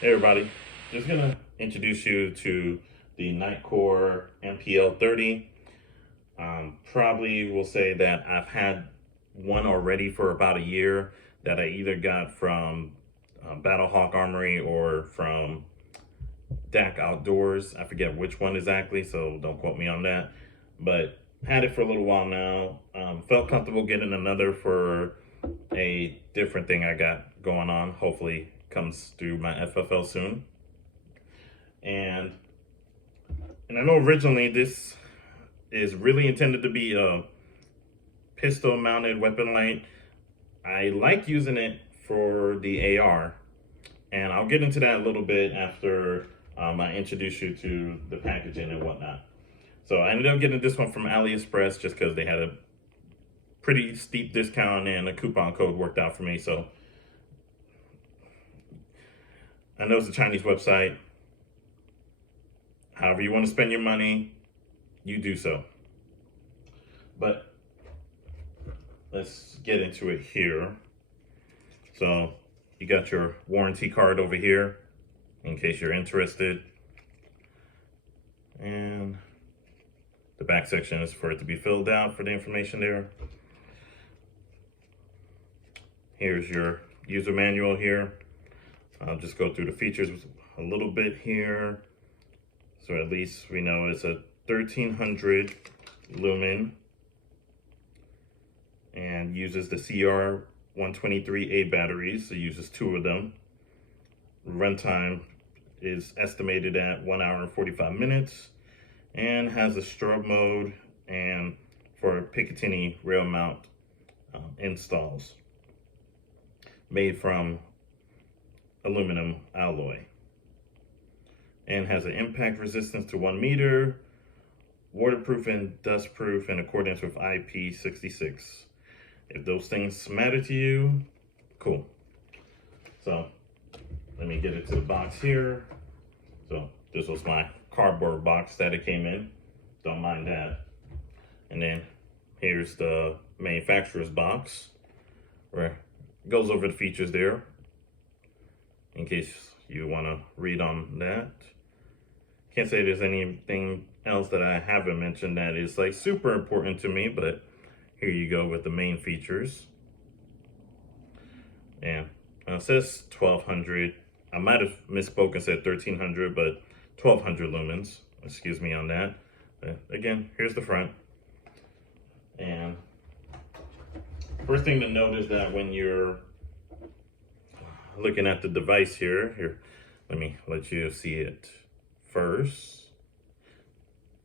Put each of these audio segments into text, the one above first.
Hey everybody, just gonna introduce you to the Nitecore NPL30. Probably will say that I've had one already for about a year that I either got from Battlehawk Armory or from DAC Outdoors. I forget which one exactly, so don't quote me on that. But had it for a little while now. Felt comfortable getting another for a different thing I got going on. Hopefully comes through my FFL soon. And I know originally this is really intended to be a pistol mounted weapon light. I like using it for the AR, and I'll get into that a little bit after I introduce you to the packaging and whatnot. So I ended up getting this one from AliExpress just because they had a pretty steep discount and a coupon code worked out for me. So I know it's a Chinese website. However you want to spend your money, you do so. But let's get into it here. So you got your warranty card over here in case you're interested. And the back section is for it to be filled out for the information there. Here's your user manual here. I'll just go through the features a little bit here. So at least we know it's a 1300 lumen and uses the CR123A batteries. So it uses 2 of them. Runtime is estimated at 1 hour and 45 minutes and has a strobe mode and for Picatinny rail mount installs made from aluminum alloy, and has an impact resistance to 1 meter, waterproof and dustproof in accordance with IP66. If those things matter to you, cool. So let me get it to the box here. So this was my cardboard box that it came in. Don't mind that. And then here's the manufacturer's box where it goes over the features there in case you want to read on that. Can't say there's anything else that I haven't mentioned that is like super important to me, but here you go with the main features. And it says 1200. I might have misspoken and said 1300, but 1200 lumens. Excuse me on that. But again, here's the front. And first thing to note is that when you're looking at the device here, let me let you see it first.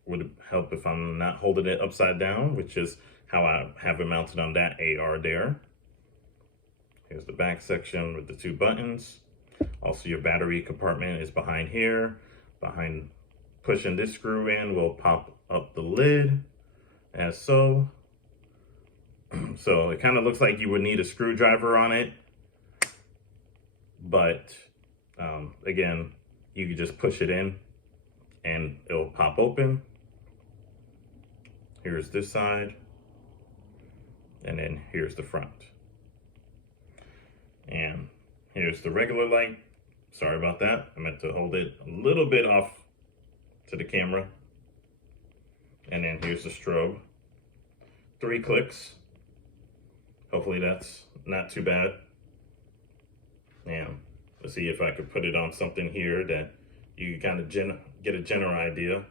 Would help if I'm not holding it upside down, which is how I have it mounted on that AR there. Here's the back section with the 2 buttons. Also your battery compartment is behind here. Behind pushing this screw in will pop up the lid as so. So it kind of looks like you would need a screwdriver on it, but again, you can just push it in and it'll pop open. Here's this side, and then here's the front. And here's the regular light. Sorry about that. I meant to hold it a little bit off to the camera. And then here's the strobe. 3 clicks. Hopefully that's not too bad. And let's see if I could put it on something here that you can kind of get a general idea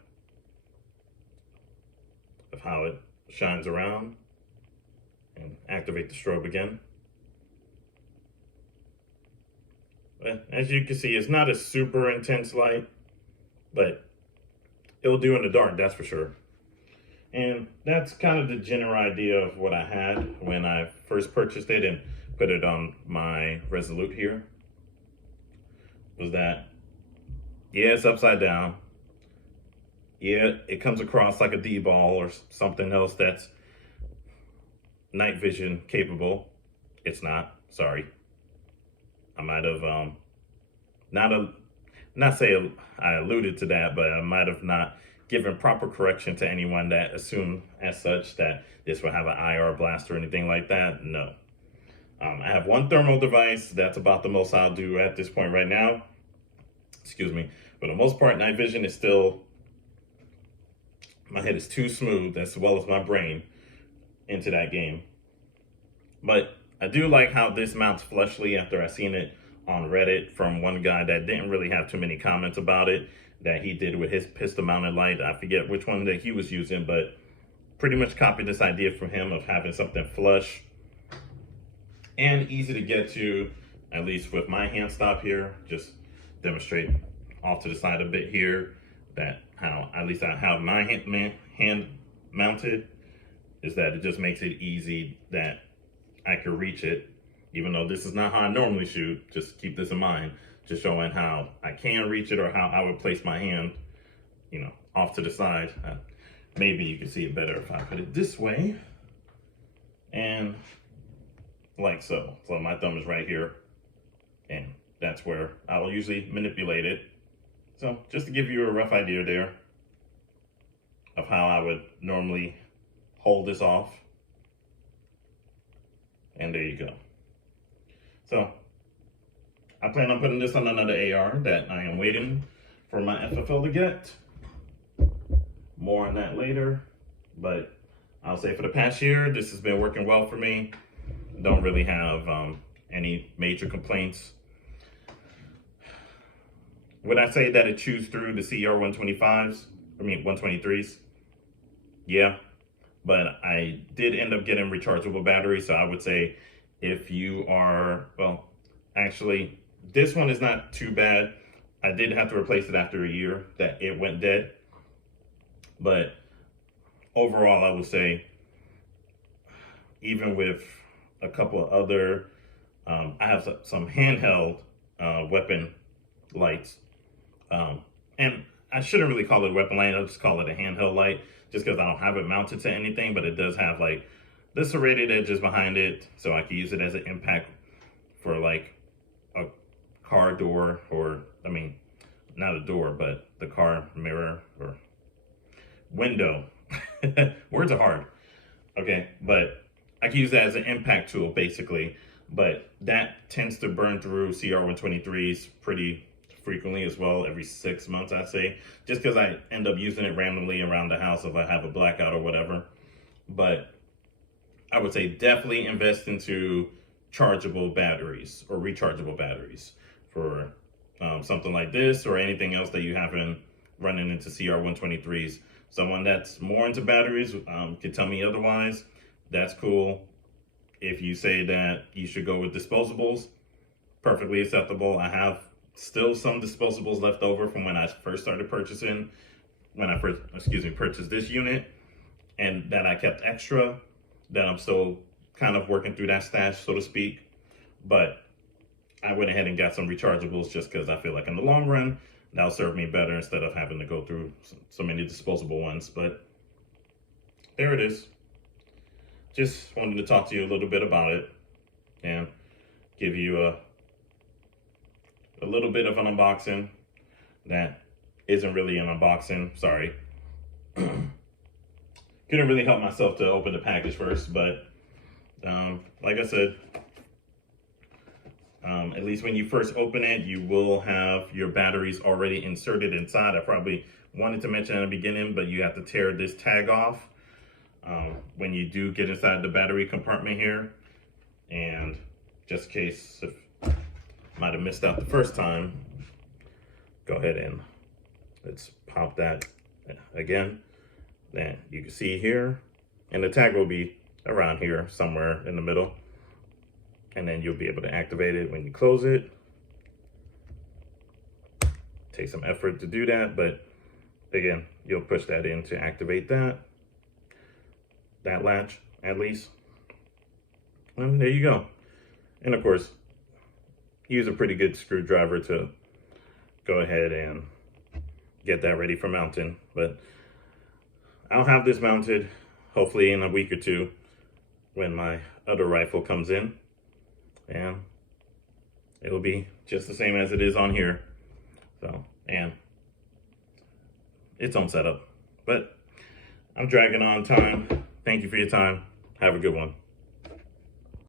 of how it shines around, and activate the strobe again. But as you can see, it's not a super intense light, but it'll do in the dark, that's for sure. And that's kind of the general idea of what I had when I first purchased it and put it on my Resolute here. Was that, yeah, it's upside down. Yeah, it comes across like a D-ball or something else that's night vision capable. It's not, sorry. I might have not say I alluded to that, but I might have not given proper correction to anyone that assumed as such that this would have an IR blast or anything like that. No. I have one thermal device. That's about the most I'll do at this point right now. excuse me. For the most part, night vision is still, my head is too smooth, as well as my brain, into that game. But I do like how this mounts fleshly after I seen it on Reddit from one guy that didn't really have too many comments about it, that he did with his pistol mounted light. I forget which one that he was using, but pretty much copied this idea from him of having something flush and easy to get to, at least with my hand stop here. Just demonstrate off to the side a bit here, that how at least I have my hand mounted, is that it just makes it easy that I can reach it, even though this is not how I normally shoot. Just keep this in mind, just showing how I can reach it, or how I would place my hand, you know, off to the side. Maybe you can see it better if I put it this way, and like so. So my thumb is right here, and that's where I will usually manipulate it. So just to give you a rough idea there of how I would normally hold this off. And there you go. So I plan on putting this on another AR that I am waiting for my FFL to get. More on that later, but I'll say for the past year, this has been working well for me. Don't really have any major complaints. Would I say that it chews through the CR 123s? Yeah, but I did end up getting rechargeable batteries, so I would say if you are, well, actually, this one is not too bad. I did have to replace it after a year that it went dead. But overall, I would say, even with a couple of other, I have some handheld weapon lights. And I shouldn't really call it a weapon light, I'll just call it a handheld light, just because I don't have it mounted to anything, but it does have like the serrated edges behind it, so I can use it as an impact for like a car door, or, I mean, not a door, but the car mirror or window. Words are hard. Okay, but I can use that as an impact tool basically, but that tends to burn through CR 123s pretty frequently as well, every 6 months I say, just because I end up using it randomly around the house if I have a blackout or whatever. But I would say definitely invest into chargeable batteries or rechargeable batteries for something like this or anything else that you haven't running into CR 123s. Someone that's more into batteries can tell me otherwise. That's cool. If you say that you should go with disposables, perfectly acceptable. I have still some disposables left over from when I first started purchasing, when I first, purchased this unit, and that I kept extra, that I'm still kind of working through that stash, so to speak. But I went ahead and got some rechargeables just because I feel like in the long run, that'll serve me better instead of having to go through so many disposable ones. But there it is. Just wanted to talk to you a little bit about it and give you a little bit of an unboxing that isn't really an unboxing, sorry. Couldn't really help myself to open the package first, but like I said, at least when you first open it, you will have your batteries already inserted inside. I probably wanted to mention in the beginning, but you have to tear this tag off when you do get inside the battery compartment here. And just in case if might have missed out the first time, go ahead and let's pop that again. Then you can see here, and the tag will be around here somewhere in the middle, and then you'll be able to activate it when you close it. Take some effort to do that, but again, you'll push that in to activate that latch at least, and there you go. And of course, use a pretty good screwdriver to go ahead and get that ready for mounting. But I'll have this mounted hopefully in a week or two when my other rifle comes in, and it will be just the same as it is on here. So, and its own setup. But I'm dragging on time. Thank you for your time. Have a good one.